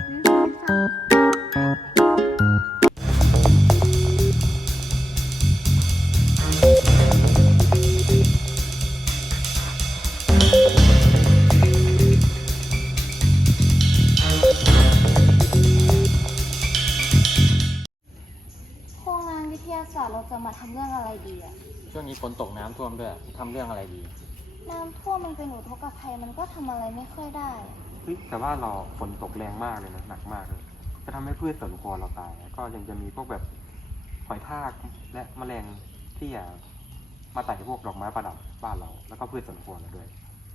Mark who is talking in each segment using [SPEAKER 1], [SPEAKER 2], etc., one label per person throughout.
[SPEAKER 1] โครงงานวิทยาศาสตร์เราจะมาทำเรื่องอะไรดีอะ
[SPEAKER 2] ช่วงนี้ฝนตกน้ำท่วมด้วยทำเรื่องอะไรดี
[SPEAKER 1] น้ำท่วมมันเป็นอุทกภัยมันก็ทำอะไรไม่ค่อยได้
[SPEAKER 3] เฮ้ยแต่ว่าเราฝนตกแรงมากเลยนะหนักมากเลยจะทำให้พืชสวนครัวเราตายก็ยังจะมีพวกแบบหอยทากและแมลงที่อยากมาไต่พวกดอกไม้ประดับบ้านเรา แล้วก็พืชสวนครัวเราด้วย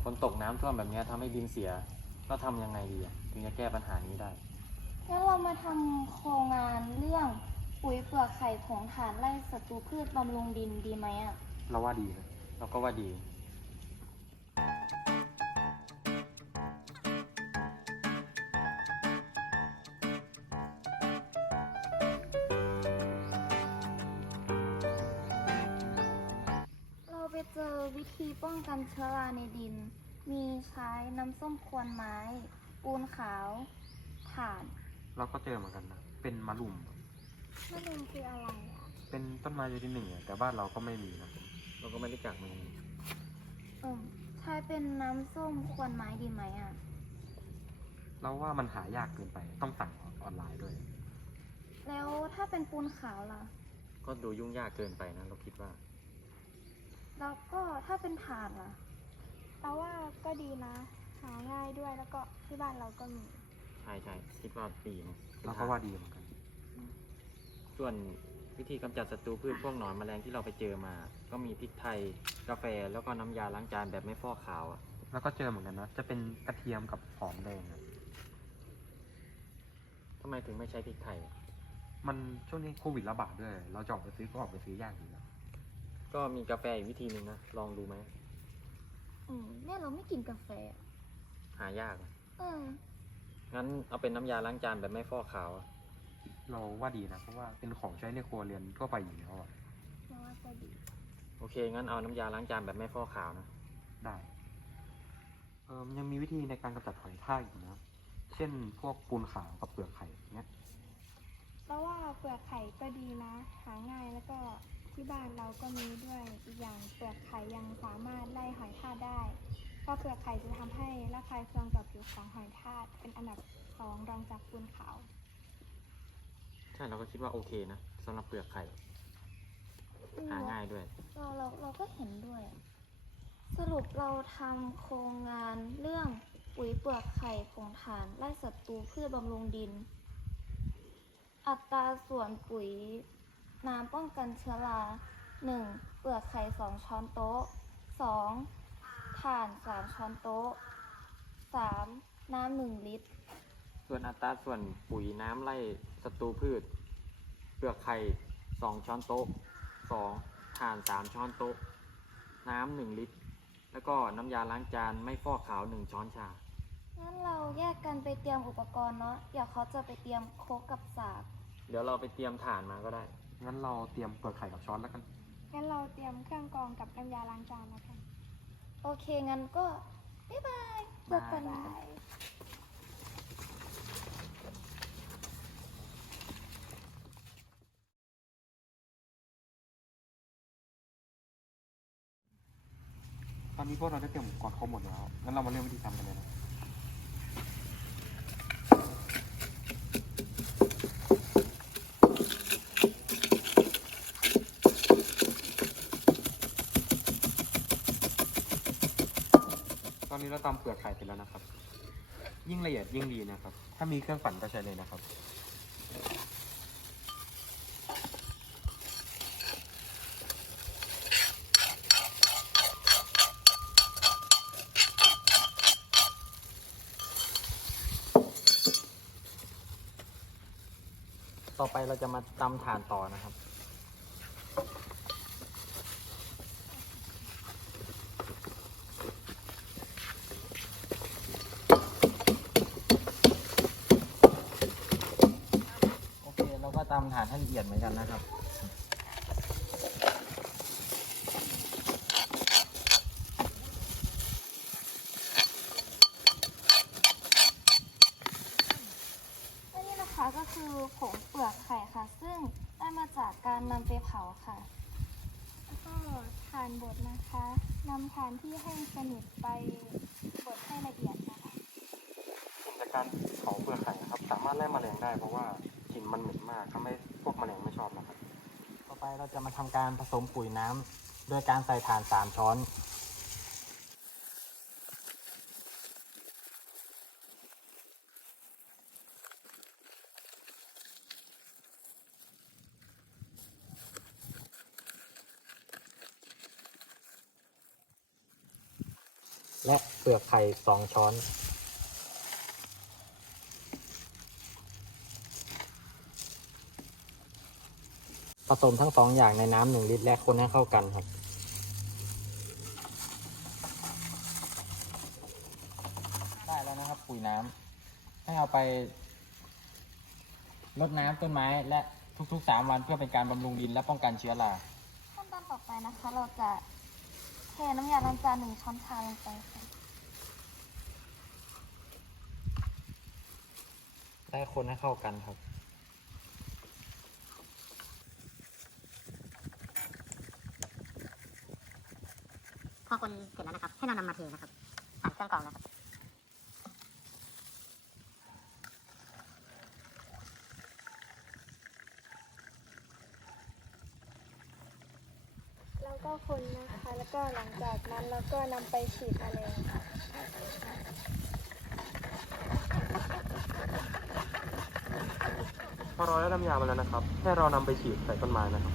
[SPEAKER 2] ฝนตกน้ำท่วมแบบเนี้ยทำให้ดินเสียก็ทำยังไงดีอะถึงจะแก้ปัญหานี้ได้
[SPEAKER 1] งั้นเรามาทำโครงงานเรื่องปุ๋ยเปลือกไข่ผงถ่านไล่ศัตรูพืชบำรุงดินดีไหมอะ
[SPEAKER 3] เราว่าดีนะ
[SPEAKER 2] เราก็ว่าดี
[SPEAKER 1] เราไปเจอวิธีป้องกันเชื้อราในดิน มีใช้น้ำส้มควนไม้ ปูนขาว ถ่าน
[SPEAKER 3] เราก็เจอเหมือนกันนะ เป็นมะรุม
[SPEAKER 1] มะรุมคืออะไรอะ
[SPEAKER 3] เป็นต้นไม้ชนิดหนึ่งอะแต่บ้านเราก็ไม่มีนะ
[SPEAKER 2] เราก็ไม่ได้จักมัน
[SPEAKER 1] เออ ใช้เป็นน้ำส้มควนไม้ดีไหมอะ
[SPEAKER 3] เราว่ามันหายากเกินไป ต้องสั่งออนไลน์ด้วย
[SPEAKER 1] แล้วถ้าเป็นปูนขาวล่ะ
[SPEAKER 2] ก็ดูยุ่งยากเกินไปนะ เราคิดว่า
[SPEAKER 1] แล้วก็ถ้าเป็นถ่านล่ะ
[SPEAKER 4] เราว่าก็ดีนะ หาง่ายด้วยแล้วก็ที่บ้านเราก็มี
[SPEAKER 2] ใช่ใช่คิดว่าดีนะ
[SPEAKER 3] เราก็ว่าดีเหมือนกัน
[SPEAKER 2] ส่วน วิธีกำจัดศัตรูพืชพวกหนอนแมลงที่เราไปเจอมา ก็มีพริกไทย กาแฟแล้วก็น้ำยาล้างจานแบบไม่ฟอกขาวอะ
[SPEAKER 3] แล้วก็เจอเหมือนกันนะจะเป็นกระเทียมกับหอมแดงอะ
[SPEAKER 2] ทำไมถึงไม่ใช้พริกไทยอะ
[SPEAKER 3] มันช่วงนี้โควิดระบาดด้วย เราจะออกไปซื้อก็ออกไปซื้อยากอยู่นะ
[SPEAKER 2] ก็มีกาแฟอีกวิธีหนึ่งนะลองดูไหม
[SPEAKER 1] อืมเนี่ยเราไม่กินกาแฟอะ
[SPEAKER 2] หายากอะ
[SPEAKER 1] เออ
[SPEAKER 2] งั้นเอาเป็นน้ำยาล้างจานแบบไม่ฟอกขาวอะ
[SPEAKER 3] เราว่าดีนะเพราะว่าเป็นของใช้ในครัวเรือนทั่วไปอยู่แล้วอะ
[SPEAKER 1] เราว่าจะดี
[SPEAKER 2] โอเค งั้นเอาน้ำยาล้างจานแบบไม่ฟอกขาวนะ
[SPEAKER 3] ได้เออมันยังมีวิธีในการกำจัดหอยทากอีกนะเช่นพวกปูนขาวกับเปลือกไข่เนี้ย
[SPEAKER 4] เราว่าเปลือกไข่ก็ดีนะ หาง่ายแล้วก็ที่บ้านเราก็มีด้วยอีกอย่างเปลือกไข่ยังสามารถไล่หอยทากได้เพราะเปลือกไข่จะทำให้ระคายเคืองต่อผิวของหอยทากเป็นอันดับสองรองจากปูนขาว
[SPEAKER 2] ใช่เราก็คิดว่าโอเคนะสำหรับเปลือกไข่หาง่ายด้วย
[SPEAKER 1] เราเราเราก็เห็นด้วย สรุปเราทำโครงงานเรื่องปุ๋ยเปลือกไข่ผงถ่านไล่ศัตรูพืชบำรุงดิน อัตราส่วนปุ๋ยน้ำป้องกันเชื้อรา 1. เปลือกไข่ 2 ช้อนโต๊ะ 2. ถ่าน 3 ช้อนโต๊ะ 3. น้ำ 1 ลิตร
[SPEAKER 2] ส่วนอัตราส่วนปุ๋ยน้ำไล่ศัตรูพืช เปลือกไข่สองช้อนโต๊ะสองถ่านสามช้อนโต๊ะ น้ำหนึ่งลิตร แล้วก็น้ำยาล้างจานไม่ฟอกขาวหนึ่งช้อนชา
[SPEAKER 1] งั้นเราแยกกันไปเตรียมอุปกรณ์เนาะเดี๋ยวเขาจะไปเตรียมโคกกับสาก
[SPEAKER 2] เดี๋ยวเราไปเตรียมถ่านมาก็ได้
[SPEAKER 3] งั้นเราเตรียมเปลือกไข่กับช้อนแล้วกัน
[SPEAKER 4] งั้นเราเตรียมเครื่องกรองกับน้ำยาล้างจานแล้วกัน
[SPEAKER 1] โอเคงั้นก็ บ๊ายบายเจอกัน
[SPEAKER 4] บ๊ายบาย
[SPEAKER 3] ตอนนี้พวกเราได้เตรียมอุปกรณ์ครบหมดแล้ว งั้นเรามาเริ่มวิธีทำกันเลยนะ ตอนนี้เราตำเปลือกไข่เสร็จแล้วนะครับ ยิ่งละเอียดยิ่งดีนะครับ ถ้ามีเครื่องปั่นก็ใช้เลยนะครับ
[SPEAKER 2] ต่อไปเราจะมาตำถ่านต่อนะครับ โอเคเราก็ตำถ่านให้ละเอียดเหมือนกันนะครับ
[SPEAKER 1] คือผงเปลือกไข่ค่ะ ซึ่งได้มาจา กการนำไปเผาค่ะ
[SPEAKER 4] แล้วก็ถ่านบดนะคะนำถ่านที่แห้งสนิทไปบดให้ละเอียดนะคะ
[SPEAKER 3] กลิ่นจากการเผาเปลือกไข่นะครับ สามารถไล่แมลงได้เพราะว่ากลิ่นมันเหม็นมากทำให้พวกแมลงไม่ชอบนะครับ
[SPEAKER 2] ต่อไปเราจะมาทำการผสมปุ๋ยน้ำโดยการใส่ถ่าน 3 ช้อน และเปลือกไข่2ช้อน ผสมทั้งสองอย่างในน้ำหนึ่งลิตรและคนให้เข้ากันครับได้แล้วนะครับปุ๋ยน้ำให้เอาไปรดน้ำต้นไม้และทุกๆ 3 วันเพื่อเป็นการบำรุงดินและป้องกันเชื้อรา
[SPEAKER 1] ขั้นตอนต่อไปนะคะ เราจะ เทน้ำยาล้างจานหนึ่งช้อนชาลงไปค่ะ
[SPEAKER 2] ได้คนให้เข้ากันครับ
[SPEAKER 5] พอคนเสร็จแล้วนะครับ ให้เรานำมาเทนะครับผ่านเครื่องกรองนะครับ
[SPEAKER 4] ก็คนนะคะ แล้วก็หลังจากนั้นเราก็นำไปฉีดแมลงค่ะ
[SPEAKER 3] พอเราได้น้ำยามาแล้วนะครับ ให้เรานำไปฉีดใส่ต้นไม้นะครับ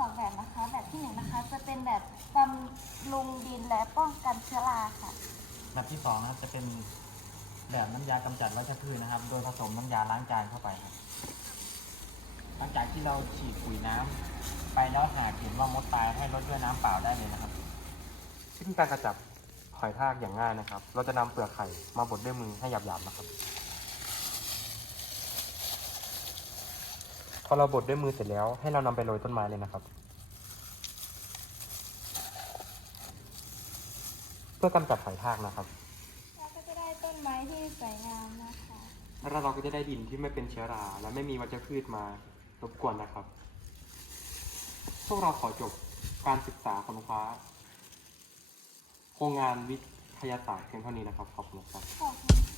[SPEAKER 1] สองแบบนะคะ แบบที่หนึ่งนะคะ จะเป็นแบบบำรุงดินและป้องกันเชื้อราค่ะ
[SPEAKER 2] แบบที่สองนะครับจะเป็นแบบน้ำยากำจัดวัชพืชนะครับ โดยผสมน้ำยาล้างจานเข้าไปครับหลังจากที่เราฉีดปุ๋ยน้ำไปแล้วหากเห็นว่ามดตายให้ลดด้วยน้ำเปล่าได้เลยนะครับ
[SPEAKER 3] วิธีการกระจับหอยทากอย่างง่ายนะครับ เราจะนำเปลือกไข่มาบดด้วยมือให้หยาบๆนะครับ อเราบดด้วยมือเสร็จแล้วให้เรานำไปโรยต้นไม้เลยนะครับ เพื่อกำจัดหอยทากนะครับ
[SPEAKER 4] เราก็จะได้ต้นไม้ที่สวยงามนะคะ
[SPEAKER 3] แล้วเราก็จะได้ดินที่ไม่เป็นเชื้อรา และไม่มีวัชพืชมารบกวนนะครับ พวกเราขอจบการศึกษาค้นคว้าโครงงานวิทยาศาสตร์เพียงเท่านี้นะครับ ขอบคุณครับ
[SPEAKER 1] ขอบคุณค่ะ